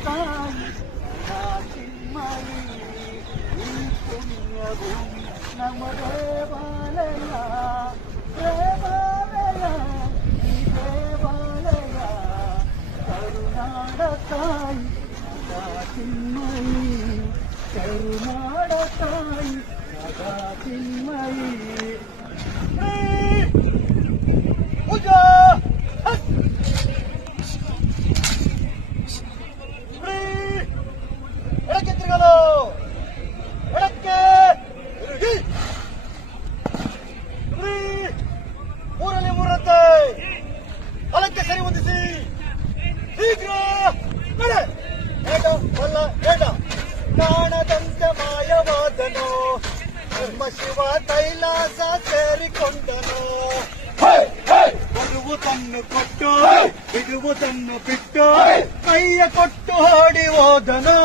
ತಾಯಿ ಚಿನ್ಮಯಿ ಈ ಪುಣ್ಯ ಭೂಮಿ ನಮ್ಮ ದೇವಾಲಯ ದೇವಾಲಯ ಈ ದೇವಾಲಯ ಕರುನಾಡ ತಾಯಿ ಚಿನ್ಮಯಿ ಕರುನಾಡ ತಾಯಿ ಚಿನ್ಮಯಿ ಪೂಜಾ ಎಡಕ್ಕೆ ತಿರುಗಲು ಎಡಕ್ಕೆ ಮೂರನೇ ಮೂರತ್ತೆ ಹೊಲಕ್ಕೆ ಸರಿ ಹೊಂದಿಸಿ ಶೀಘ್ರ ನಡೆ ಏಟ ಬಲ್ಲ ಏಟ ಕಾಣದಂತೆ ಮಾಯವಾದನು ನಮ್ಮ ಶಿವ ಕೈಲಾಸ ಸೇರಿಕೊಂಡನು ಬರುವುದನ್ನು ಕೊಟ್ಟು ಬಿಡುವುದನ್ನು ಬಿಟ್ಟು ಕೈಯ ಕೊಟ್ಟು ಓಡಿ ಹೋದನು